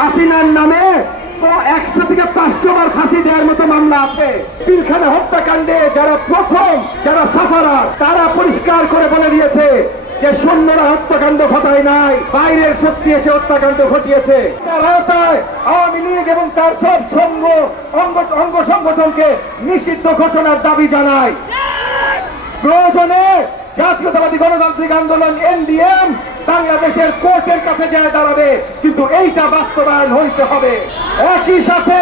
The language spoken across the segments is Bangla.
হাসিনার নামে 100 থেকে 500 বার ফাঁসি দেওয়ার মতো মামলা আছে। পিলখানা হত্যাকাণ্ডে যারা সাফারার, তারা পরিষ্কার করে বলে দিয়েছে যে সৈন্যরা হত্যাকাণ্ড ঘটায় নাই, বাইরের শক্তি এসে হত্যাকাণ্ড ঘটিয়েছে। তার আওতায় আওয়ামী লীগ এবং তার সব অঙ্গ সংগঠনকে নিষিদ্ধ ঘোষণার দাবি জানায়। প্রয়োজনে জাতীয়তাবাদী গণতান্ত্রিক আন্দোলন NDM বাংলাদেশের কোর্টের কাছে যায় দাঁড়াবে, কিন্তু এইটা বাস্তবায়ন হইতে হবে। একই সাথে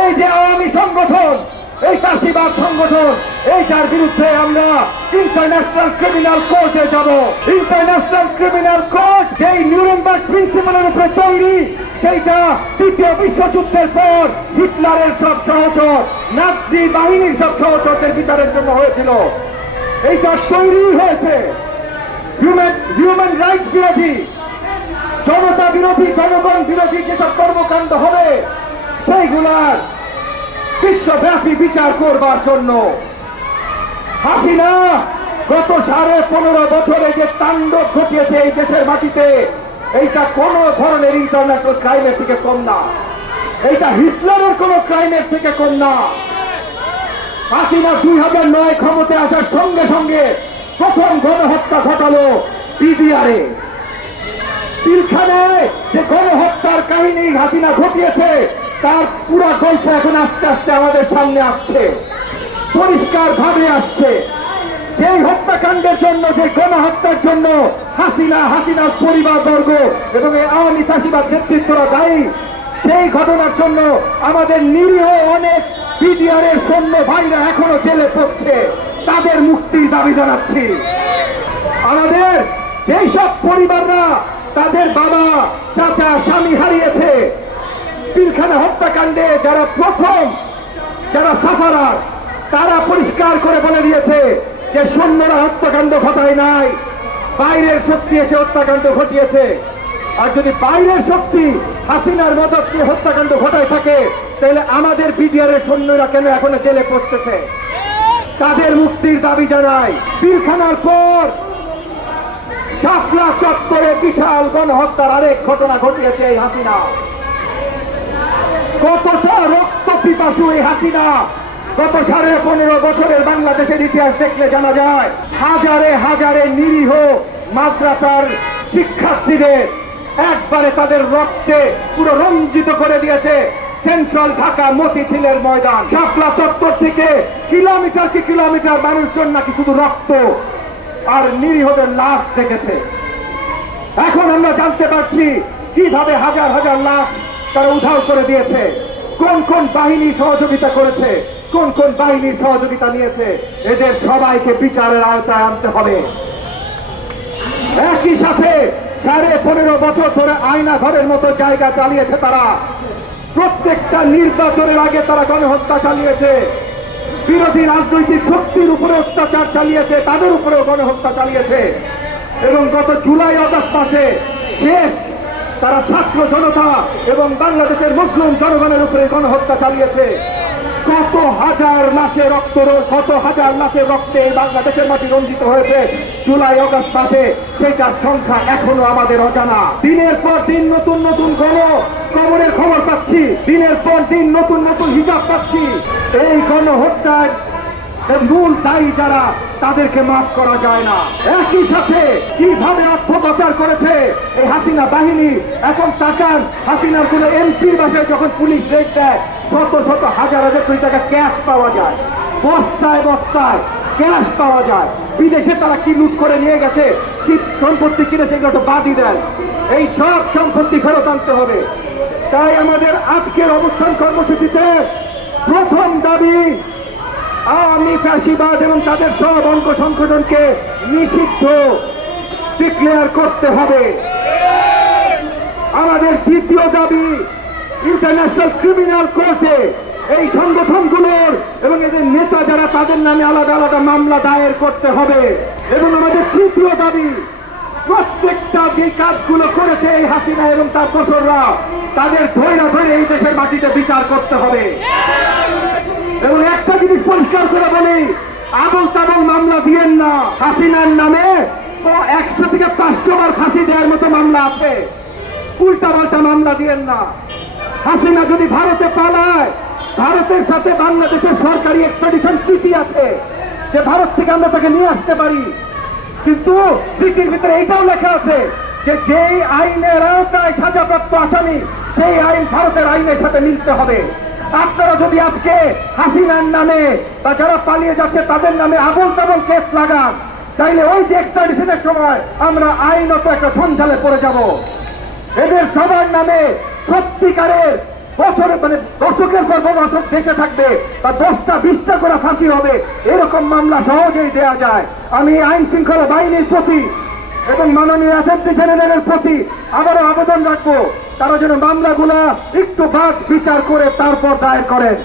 এই যে আওয়ামী সংগঠন, এই চাষিবাদ সংগঠন, এইটার বিরুদ্ধে আমরা ইন্টারন্যাশনাল ক্রিমিনাল কোর্টে যাব। ইন্টারন্যাশনাল ক্রিমিনাল কোর্ট যেই নিউরেমবার্গ প্রিন্সিপালের উপরে তৈরি, সেইটা দ্বিতীয় বিশ্বযুদ্ধের পর হিটলারের সব সহচর, নাৎসি বাহিনীর সব সহচরদের বিচারের জন্য হয়েছিল। এইটা তৈরি হয়েছে হিউম্যান রাইটস বিরোধী, জনতা বিরোধী, জনগণ বিরোধী যেসব কর্মকাণ্ড হবে সেইগুলার বিশ্বব্যাপী বিচার করবার জন্য। হাসিনা গত 15.5 বছরে যে তাণ্ডব ঘটিয়েছে এই দেশের মাটিতে, এইটা কোন ধরনের ইন্টারন্যাশনাল ক্রাইমের থেকে কম না, এইটা হিটলারের কোন ক্রাইমের থেকে কম না। হাসিনা 2009 ক্ষমতায় আসার সঙ্গে সঙ্গে প্রথম গণহত্যা ঘটালো PDR-এ। পিলখানায় যে গণহত্যার কাহিনী হাসিনা ঘটিয়েছে, তার পুরো গল্প এখন আস্তে আস্তে আমাদের সামনে আসছে, পরিষ্কার ভাবে আসছে। যেই হত্যাকাণ্ডের জন্য, যে গণহত্যার জন্য হাসিনার পরিবারবর্গ এবং এই আওয়ামী ফাঁসিবাদ নেতৃত্বরা দায়ী, সেই ঘটনার জন্য আমাদের নিরীহ অনেক PDR-এর সৈন্য ভাইরা এখনো জেলে পড়ছে, তাদের মুক্তির দাবি জানাচ্ছি। আমাদের যেই সব পরিবাররা তাদের বাবা, চাচা, স্বামী হারিয়েছে, পিলখানা হত্যাকাণ্ডে যারা সাফারার, তারা পরিষ্কার করে বলে দিয়েছে যে সৈন্যরা হত্যাকাণ্ড ঘটায় নাই, বাইরের শক্তি এসে হত্যাকাণ্ড ঘটিয়েছে। আর যদি বাইরের শক্তি হাসিনার মদত নিয়ে হত্যাকাণ্ড ঘটায় থাকে, তাহলে আমাদের PDR-এর সৈন্যরা কেন এখনো জেলে পড়তেছে? তাদের মুক্তির দাবি জানাই। পিলখানার পর শাপলা চত্বরে বিশাল গণহত্যার আরেক ঘটনা ঘটিয়েছে এই হাসিনা। কতটা রক্ত পিপাসু এই হাসিনা! গত 15.5 বছরের বাংলাদেশের ইতিহাস দেখলে জানা যায়, হাজারে হাজারে নিরীহ মাদ্রাসার শিক্ষার্থীদের একবারে তাদের রক্তে পুরো রঞ্জিত করে দিয়েছে সেন্ট্রাল ঢাকা মতিঝিলের ময়দান। শাপলা চত্বর থেকে কিলোমিটার কি কিলোমিটার মানুষজন নাকি শুধু রক্ত আর নিরীহদের লাশ দেখেছে। এখন আমরা জানতে পারছি কিভাবে হাজার হাজার লাশ তারা উধাও করে দিয়েছে, কোন কোন বাহিনী সহযোগিতা করেছে, কোন কোন বাহিনীর সহযোগিতা নিয়েছে। এদের সবাইকে বিচারের আওতায় আনতে হবে। একই সাথে 15.5 বছর ধরে আয়না ঘরের মতো জায়গা চালিয়েছে তারা। প্রত্যেকটা নির্বাচনের আগে তারা গণহত্যা চালিয়েছে, বিরোধী রাজনৈতিক শক্তির উপরে অত্যাচার চালিয়েছে, তাদের উপরেও গণহত্যা চালিয়েছে। এবং গত জুলাই আগস্ট মাসে শেষ তারা ছাত্র জনতা এবং বাংলাদেশের মুসলিম জনগণের উপরে গণহত্যা চালিয়েছে। কত হাজার লাশের রক্তে বাংলাদেশের মাটি রঞ্জিত হয়েছে জুলাই আগস্ট মাসে, সেটার সংখ্যা এখনো আমাদের অজানা। দিনের পর দিন নতুন নতুন কবরের খবর পাচ্ছি, দিনের পর দিন নতুন নতুন হিসাব পাচ্ছি। এই গণহত্যার মূল দায়ী যারা, তাদেরকে মাফ করা যায় না। একই সাথে কিভাবে অর্থ পাচার করেছে এই হাসিনা বাহিনী। এখন তাকান, হাসিনার কোন MP-র বাসায় যখন পুলিশ রেড দেয়, শত শত হাজার হাজার কোটি টাকা ক্যাশ পাওয়া যায়, বস্তায় বস্তায় ক্যাশ পাওয়া যায়। বিদেশে তারা কি লুট করে নিয়ে গেছে, কি সম্পত্তি কিনে, সেগুলো তো বাদই দেয়। এই সব সম্পত্তি ফেরত আনতে হবে। তাই আমাদের আজকের অবস্থান কর্মসূচিতে প্রথম দাবি, আওয়ামী ফ্যাসিবাদ এবং তাদের সব অঙ্গ সংগঠনকে নিষিদ্ধ ডিক্লেয়ার করতে হবে। আমাদের দ্বিতীয় দাবি, ইন্টারন্যাশনাল ক্রিমিনাল কোর্টে এই সংগঠনগুলোর এবং এদের নেতা যারা, তাদের নামে আলাদা আলাদা মামলা দায়ের করতে হবে। এবং আমাদের তৃতীয় দাবি, প্রত্যেকটা যে কাজগুলো করেছে এই হাসিনা এবং তার দোসররা, তাদের ধরে এই দেশের মাটিতে বিচার করতে হবে। এবং একটা জিনিস পরিষ্কার করে বলি, আবল তাবল মামলা দিয়েন না। হাসিনার নামে 100 থেকে 500 বার ফাঁসি দেওয়ার মতো মামলা আছে। উল্টাপাল্টা মামলা দিয়েন না। হাসিনা যদি ভারতে পালায়, ভারতের সাথে বাংলাদেশের সরকারি এক্সট্রাডিশন চিঠি আছে যে ভারত থেকে আমরা তাকে নিয়ে আসতে পারি, কিন্তু চিঠির ভিতরে এটাও লেখা আছে যে যেই আইনের আওতায় সাজাপ্রাপ্ত আসামি সেই আইন ভারতের আইনের সাথে মিলতে হবে। আপনারা যদি আজকে হাসিনার নামে বা যারা পালিয়ে যাচ্ছে তাদের নামে আবল তাবল কেস লাগান, তাইলে ওই যে এক্সট্রাডিশনের সময় আমরা আইনত একটা ঝঞ্ঝালে পড়ে যাব। এদের সবার নামে সত্যিকারের বছরে মানে দশকের পর বছর দেশে থাকবে বা 10টা 20টা করে ফাঁসি হবে, এরকম মামলা সহজেই দেয়া যায়। আমি আইন শৃঙ্খলা বাহিনীর প্রতি এবং মাননীয় অ্যাটর্নি জেনারেলের প্রতি আবারও আবেদন রাখবো, তারা যেন মামলাগুলা একটু বাদ বিচার করে তারপর দায়ের করেন।